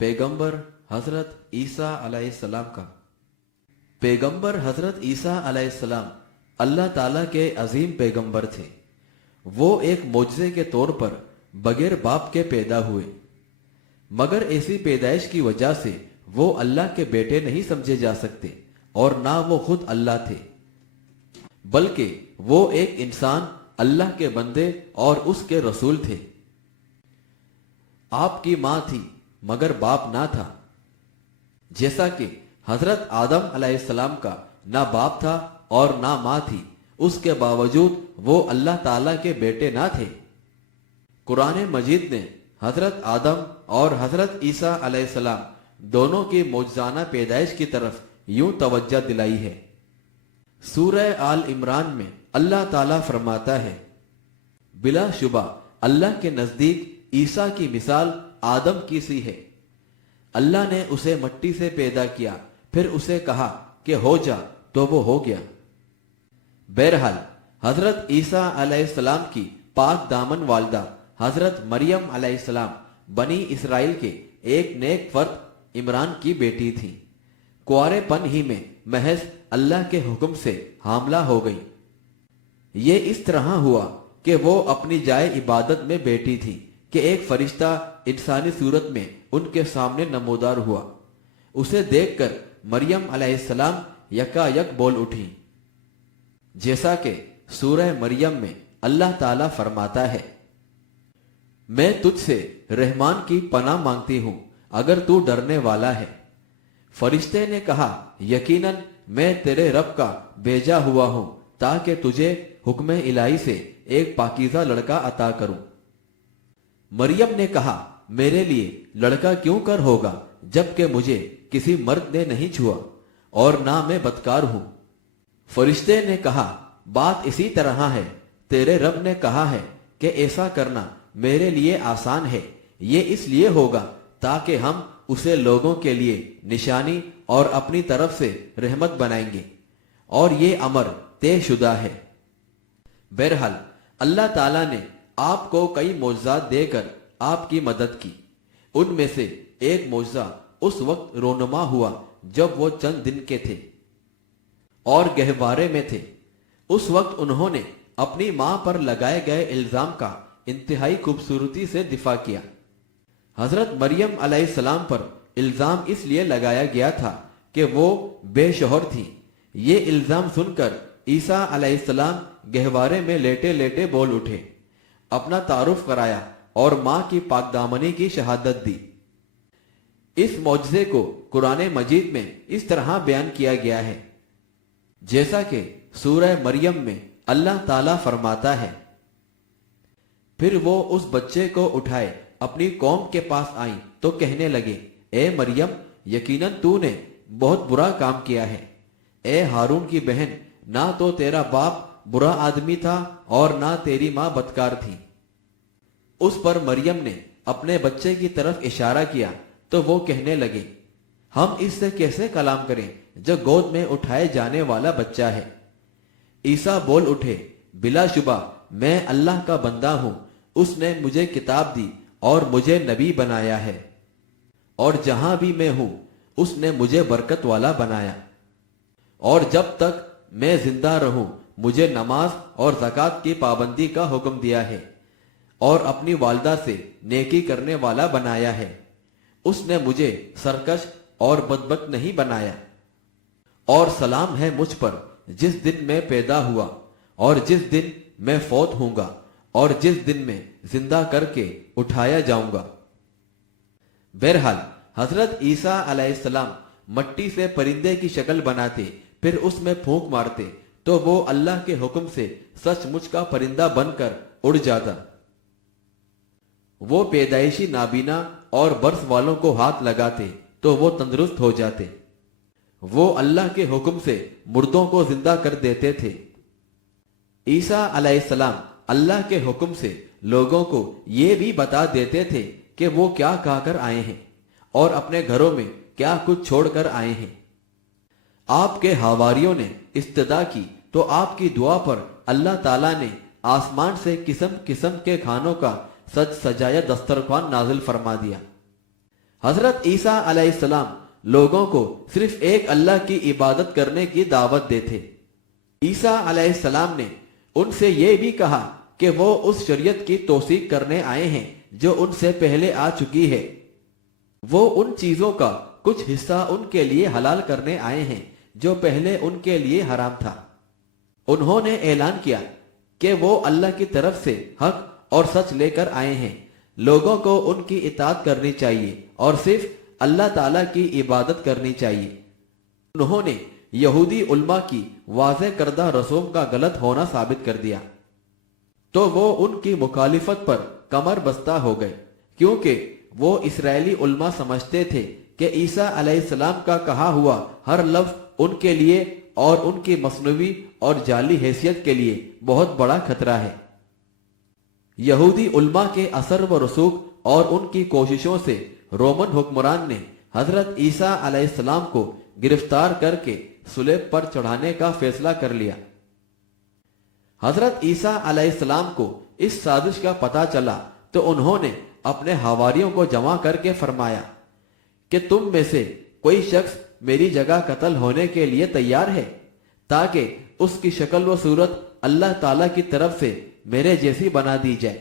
पैगंबर हजरत ईसा अलैहिस्सलाम का। पैगंबर हजरत ईसा अलैहिस्सलाम अल्लाह ताला के अजीम पैगंबर थे। वो एक मोजज़े के तौर पर बगैर बाप के पैदा हुए, मगर ऐसी पैदाइश की वजह से वो अल्लाह के बेटे नहीं समझे जा सकते और ना वो खुद अल्लाह थे, बल्कि वो एक इंसान, अल्लाह के बंदे और उसके रसूल थे। आपकी मां थी मगर बाप ना था। जैसा कि हजरत आदम अलैहिस्सलाम का ना बाप था और ना मां थी, उसके बावजूद वो अल्लाह ताला के बेटे ना थे। कुरान मजीद ने हजरत आदम और हजरत ईसा अलैहिस्सलाम दोनों की मौजज़ाना पैदाइश की तरफ यूं तवज्जो दिलाई है। सूरह आल इमरान में अल्लाह ताला फरमाता है, बिलाशुबा अल्लाह के नजदीक ईसा की मिसाल आदम की सी है। अल्लाह ने उसे मट्टी से पैदा किया, फिर उसे कहा कि हो जा, तो वो हो गया। बहरहाल हजरत ईसा अलैहिस्सलाम की पाक दामन वालदा हजरत मरियम अलैहिस्सलाम बनी इसराइल के एक नेक फर्द इमरान की बेटी थी। कुंवारेपन ही में महज अल्लाह के हुक्म से हामला हो गई। ये इस तरह हुआ कि वो अपनी जाए इबादत में बैठी थी कि एक फरिश्ता इंसानी सूरत में उनके सामने नमोदार हुआ। उसे देखकर मरियम अलैहिस्सलाम यकायक बोल उठी, जैसा कि सूरह मरियम में अल्लाह ताला फरमाता है, मैं तुझसे रहमान की पनाह मांगती हूं अगर तू डरने वाला है। फरिश्ते ने कहा, यकीनन मैं तेरे रब का भेजा हुआ हूं ताकि तुझे हुक्म इलाही से एक पाकीज़ा लड़का अता करूं। मरियम ने कहा, मेरे लिए लड़का क्यों कर होगा जबकि मुझे किसी मर्द ने नहीं छुआ और ना मैं बदकार हूं। फरिश्ते ने कहा, बात इसी तरह है, तेरे रब ने कहा है कि ऐसा करना मेरे लिए आसान है। ये इसलिए होगा ताकि हम उसे लोगों के लिए निशानी और अपनी तरफ से रहमत बनाएंगे, और ये अमर तयशुदा है। बहरहाल अल्लाह ताला ने आपको कई मौजज़ात देकर आपकी मदद की। उनमें से एक मौजज़ा उस वक्त रोनुमा हुआ जब वो चंद दिन के थे और गहवारे में थे। उस वक्त उन्होंने अपनी मां पर लगाए गए इल्जाम का इंतहाई खूबसूरती से दिफा किया। हजरत मरियम अलैहिस्सलाम पर इल्जाम इसलिए लगाया गया था कि वो बेशोहर थी। ये इल्जाम सुनकर ईसा अलैहिस्सलाम गहवारे में लेटे लेटे बोल उठे, अपना तारुफ कराया और मां की पाकदामनी की शहादत दी। इस मौजज़े को कुरान मजीद में इस तरह बयान किया गया है, जैसा कि सूरह मरियम में अल्लाह ताला फरमाता है, फिर वो उस बच्चे को उठाए अपनी कौम के पास आई तो कहने लगे, ए मरियम, यकीनन तूने बहुत बुरा काम किया है। ए हारून की बहन, ना तो तेरा बाप बुरा आदमी था और ना तेरी मां बदकार थी। उस पर मरियम ने अपने बच्चे की तरफ इशारा किया तो वो कहने लगे, हम इससे कैसे कलाम करें जो गोद में उठाए जाने वाला बच्चा है। ईसा बोल उठे, बिलाशुबा मैं अल्लाह का बंदा हूं, उसने मुझे किताब दी और मुझे नबी बनाया है, और जहां भी मैं हूं उसने मुझे बरकत वाला बनाया, और जब तक मैं जिंदा रहूं मुझे नमाज और ज़कात की पाबंदी का हुक्म दिया है, और अपनी वालदा से नेकी करने वाला बनाया है। उसने मुझे सरकश और बदबख्त नहीं बनाया। और सलाम है मुझ पर जिस दिन मैं पैदा हुआ और जिस दिन मैं फौत हूंगा और जिस दिन मैं जिंदा करके उठाया जाऊंगा। बहरहाल हजरत ईसा अलैहिस्सलाम मट्टी से परिंदे की शक्ल बनाते, फिर उसमें फूंक मारते तो वो अल्लाह के हुक्म से सचमुच का परिंदा बनकर उड़ जाता। वो पैदाइशी नाबीना और बर्स वालों को हाथ लगाते तो वो तंदुरुस्त हो जाते। वो अल्लाह के हुक्म से मुर्दों को जिंदा कर देते थे। ईसा अलैहिस्सलाम अल्लाह के हुक्म से लोगों को ये भी बता देते थे कि वो क्या कहकर आए हैं और अपने घरों में क्या कुछ छोड़कर आए हैं। आपके हवारियों ने इस्तदा की तो आपकी दुआ पर अल्लाह ताला ने आसमान से किस्म किस्म के खानों का सज सजाया दस्तरखान नाजिल फरमा दिया। حضرت عیسیٰ علیہ السلام لوگوں کو صرف ایک اللہ کی عبادت کرنے کی دعوت دیتے۔ عیسیٰ علیہ السلام نے ان سے یہ بھی کہا کہ وہ اس شریعت کی توثیق کرنے آئے ہیں جو ان سے پہلے آ چکی ہے۔ وہ ان چیزوں کا کچھ حصہ ان کے لیے حلال کرنے آئے ہیں جو پہلے ان کے لیے حرام تھا۔ انہوں نے اعلان کیا کہ وہ اللہ کی طرف سے حق اور سچ لے کر آئے ہیں، لوگوں کو ان کی اطاعت کرنی چاہیے اور صرف اللہ تعالیٰ کی عبادت کرنی چاہیے۔ انہوں نے یہودی علماء کی واضح کردہ رسوم کا غلط ہونا ثابت کر دیا، تو وہ ان کی مخالفت پر کمر بستہ ہو گئے، کیونکہ وہ اسرائیلی علماء سمجھتے تھے کہ عیسیٰ علیہ السلام کا کہا ہوا ہر لفظ ان کے لیے اور ان کی مصنوعی اور جعلی حیثیت کے لیے بہت بڑا خطرہ ہے۔ یہودی علماء کے اثر و رسوخ اور ان کی کوششوں سے رومن حکمران نے حضرت عیسیٰ علیہ السلام کو گرفتار کر کے صلیب پر چڑھانے کا فیصلہ کر لیا۔ حضرت عیسیٰ علیہ السلام کو اس سازش کا پتہ چلا تو انہوں نے اپنے حواریوں کو جمع کر کے فرمایا کہ تم میں سے کوئی شخص میری جگہ قتل ہونے کے لیے تیار ہے تاکہ اس کی شکل و صورت اللہ تعالیٰ کی طرف سے میرے جیسی بنا دی جائے۔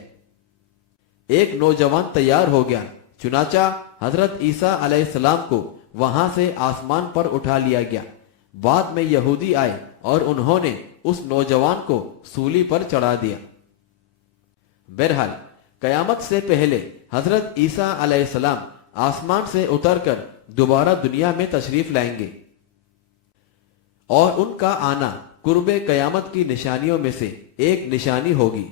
ایک نوجوان تیار ہو گیا، چنانچہ حضرت عیسیٰ علیہ السلام کو وہاں سے آسمان پر اٹھا لیا گیا۔ بعد میں یہودی آئے اور انہوں نے اس نوجوان کو سولی پر چڑھا دیا۔ بہرحال قیامت سے پہلے حضرت عیسیٰ علیہ السلام آسمان سے اتر کر دوبارہ دنیا میں تشریف لائیں گے، اور ان کا آنا قرب قیامت کی نشانیوں میں سے ایک نشانی ہوگی۔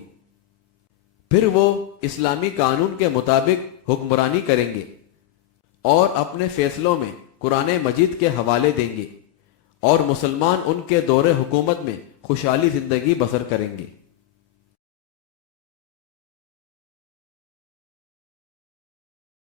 پھر وہ اسلامی قانون کے مطابق حکمرانی کریں گے اور اپنے فیصلوں میں قرآن مجید کے حوالے دیں گے، اور مسلمان ان کے دور حکومت میں خوشحالی زندگی بسر کریں گے۔